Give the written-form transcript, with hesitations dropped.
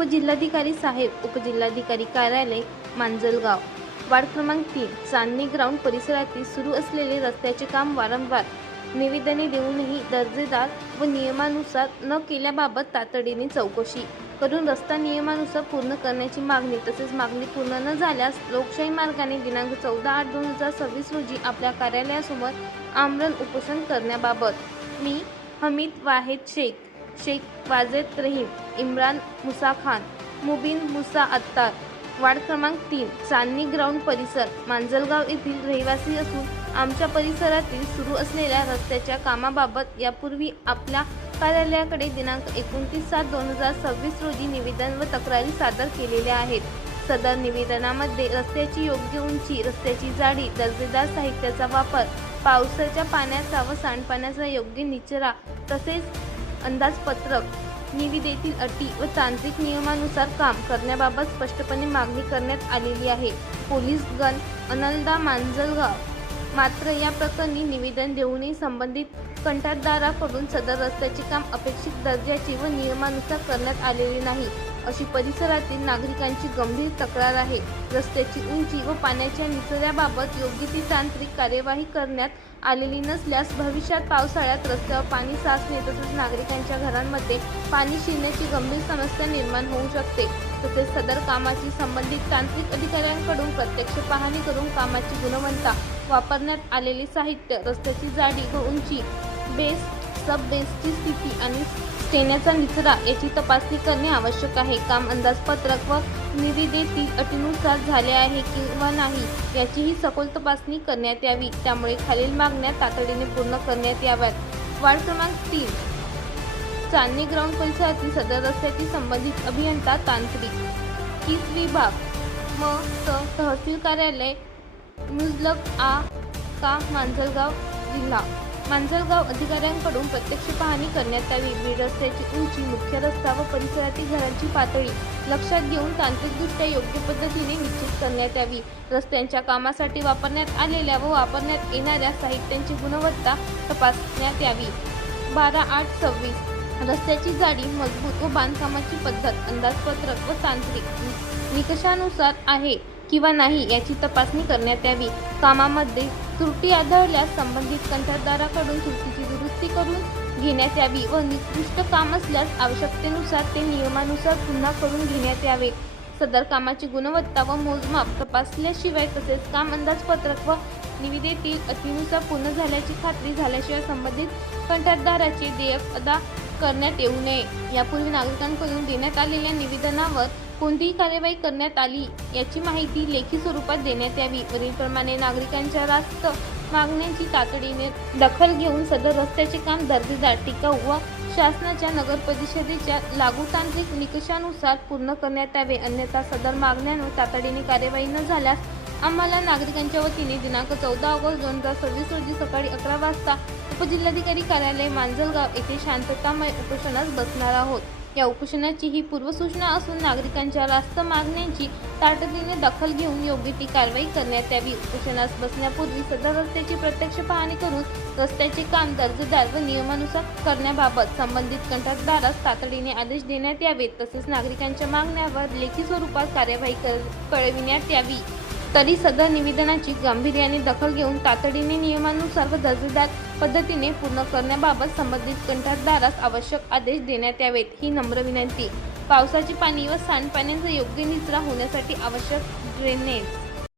उपजिल्हाधिकारी साहेब, उपजिल्हाधिकारी कार्यालय, मांजलगाव, वार्ड क्रमांक 3, चांदणी ग्राउंड परिसरातील सुरू असलेले रस्त्याचे काम वारंवार निवेदने देऊनही दर्जेदार व नियमानुसार न केल्याबाबत तातडीने चौकशी करून रस्ता नियमानुसार पूर्ण करण्याची मागणी, तसेच मागणी पूर्ण न झाल्यास लोकशाही मार्गाने दिनांक 14/8/2026 रोजी आपल्या कार्यालयासमोर आमरण उपोषण करण्याबाबत मी हमीद वाहेद शेख वाजेद रहीम, इम्रान मुसा खान, मुबीन मुसा अत्तार, वार्ड क्रमांक 3, चांदणी ग्राउंड परिसर, मांजलगाव येथील रहिवासी असून आमच्या परिसरातील सुरू असलेल्या रस्त्याच्या कामाबाबत यापूर्वी आपल्या कार्यालयाकडे दिनांक 29/7/2026 रोजी निवेदन व तक्रारी सादर केलेल्या आहेत. सदर निवेदनामध्ये रस्त्याची योग्य उंची, रस्त्याची जाडी, दर्जेदार साहित्याचा वापर, पावसाच्या पाण्याचा व सांडपाण्याचा योग्य निचरा तसेच अंदाजपत्रक, निविदेतील अटी व तांत्रिक नियमानुसार काम करण्याबाबत स्पष्टपणे मागणी करण्यात आलेली आहे. पोलीस गण अनलदा मांजलगाव मात्र या प्रकरणी निवेदन देऊनही संबंधित कंत्राटदाराकडून सदर रस्त्याचे काम अपेक्षित दर्जाचे व नियमानुसार करण्यात आलेले नाही, अशी परिसरातील नागरिकांची गंभीर तक्रार आहे. रस्त्याची उंची व पाण्याच्या निचऱ्याबाबत योग्य ती तांत्रिक कार्यवाही करण्यात आलेली नसल्यास भविष्यात पावसाळ्यात रस्त्यावर पाणी साचणे तसेच नागरिकांच्या घरांमध्ये पाणी शिरण्याची गंभीर समस्या निर्माण होऊ शकते. तसेच सदर कामाची संबंधित तांत्रिक अधिकाऱ्यांकडून प्रत्यक्ष पाहणी करून कामाची गुणवत्ता, वापरण्यात आलेले साहित्य, रस्त्याची जाडी व उंची, बेस, सब बेसची स्थिती आणि स्टेण्याचा निचरा याची तपासणी करणे आवश्यक आहे. काम अंदाजपत्रक व निविदेतील अटीनुसार झाले आहे किंवा नाही याचीही सखोल तपासणी करण्यात यावी. त्यामुळे खालील मागण्या तातडीने पूर्ण करण्यात याव्यात. वार्ड क्रमांक 3, चांदणी ग्राउंड परिसरातील सदर रस्त्याची संबंधित अभियंता, तांत्रिक, कीस विभाग, म. तहसील कार्यालय, मुजलग आ. का. मांजलगाव, जिल्हा मांजलगाव अधिकाऱ्यांकडून प्रत्यक्ष पाहणी करण्यात यावी. बीड रस्त्याची उंची, मुख्य रस्ता व परिसरातील घरांची पातळी लक्षात घेऊन तांत्रिकदृष्ट्या योग्य पद्धतीने निश्चित करण्यात यावी. रस्त्यांच्या कामासाठी वापरण्यात आलेल्या व वापरण्यात येणाऱ्या साहित्यांची गुणवत्ता तपासण्यात यावी. 12/8/26 रस्त्याची जाडी, मजबूत व बांधकामाची पद्धत अंदाजपत्रक व तांत्रिक निकषानुसार आहे किंवा नाही याची तपासणी करण्यात यावी. कामामध्ये त्रुटी आढळल्यास संबंधित कंत्राटदाराकडून त्रुटीची दुरुस्ती करून घेण्यात यावी व निकृष्ट काम असल्यास आवश्यकतेनुसार ते नियमानुसार पुन्हा करून घेण्यात यावे. सदर कामाची गुणवत्ता व मोजमाप तपासल्याशिवाय तसेच काम अंदाजपत्रक व निविदेतील अटीनुसार पूर्ण झाल्याची खात्री झाल्याशिवाय संबंधित कंत्राटदाराचे देयक अदा करण्यात येऊ नये. यापूर्वी नागरिकांकडून देण्यात आलेल्या निवेदनावर कोणतीही कार्यवाही करण्यात आली याची माहिती लेखी स्वरूपात देण्यात यावी. वरीलप्रमाणे नागरिकांच्या रास्त मागण्यांची तातडीने दखल घेऊन सदर रस्त्याचे काम दर्जेदार, टिकाऊ व शासनाच्या नगर परिषदेच्या लागू तांत्रिक निकषानुसार पूर्ण करण्यात यावे. अन्यथा सदर मागण्यांवर तातडीने कार्यवाही न झाल्यास आम्हाला नागरिकांच्या वतीने दिनांक 14 ऑगस्ट 2026 रोजी सकाळी 11 वाजता उपजिल्हाधिकारी कार्यालय, मांजलगाव येथे शांततामय उपोषणास बसणार आहोत. या उपोषणाची ही पूर्वसूचना असून नागरिकांच्या रास्त मागण्यांची तातडीने दखल घेऊन योग्य ती कारवाई करण्यात यावी. उपोषणास बसण्यापूर्वी सदर रस्त्याची प्रत्यक्ष पाहणी करून रस्त्याचे काम दर्जेदार व नियमानुसार करण्याबाबत संबंधित कंत्राटदारास तातडीने आदेश देण्यात यावेत. तसेच नागरिकांच्या मागण्यावर लेखी स्वरूपात कार्यवाही कळविण्यात यावी. तरी सदर निवेदनाची गांभीर्याने दखल घेऊन तातडीने नियमानुसार व दर्जेदार पद्धतीने पूर्ण करण्याबाबत संबंधित कंत्राटदारास आवश्यक आदेश देण्यात यावेत, ही नम्र विनंती. पावसाचे पाणी व सांडपाण्याचा योग्य निचरा होण्यासाठी आवश्यक ड्रेनेज